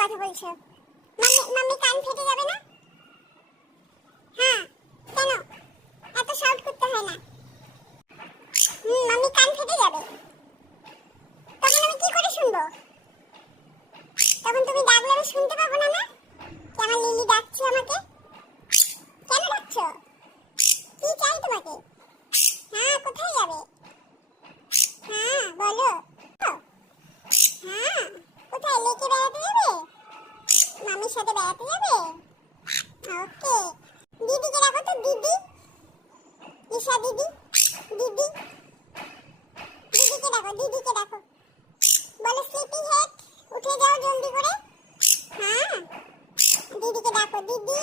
কথা বলছো? Mummy mummy কান ফেটে যাবে না? হ্যাঁ কেন এত শাউট করতে হয় না? মাম্মি কান ফেটে যাবে, তখন আমি কি করে শুনবো? তখন তুমি ডাকলে আমি শুনতে পাবো না? না কি আমার লিলি ডাকছে আমাকে? কেন ডাকছো? কি চাই তোমাকে? হ্যাঁ কোথায় যাবে? হ্যাঁ বলো। হ্যাঁ কোথায় লেকে বেড়াতে যাবে? মামির সাথে বেড়াতে যাবে? ওকে। দিদিকে ডাকো তো, দিদি, ঈশা দিদি, দিদি, দিদিকে ডাকো, দিদিকে ডাকো। বলো স্লিপি হেড উঠে যাও জলদি করে। হ্যাঁ দিদিকে ডাকো, দিদি।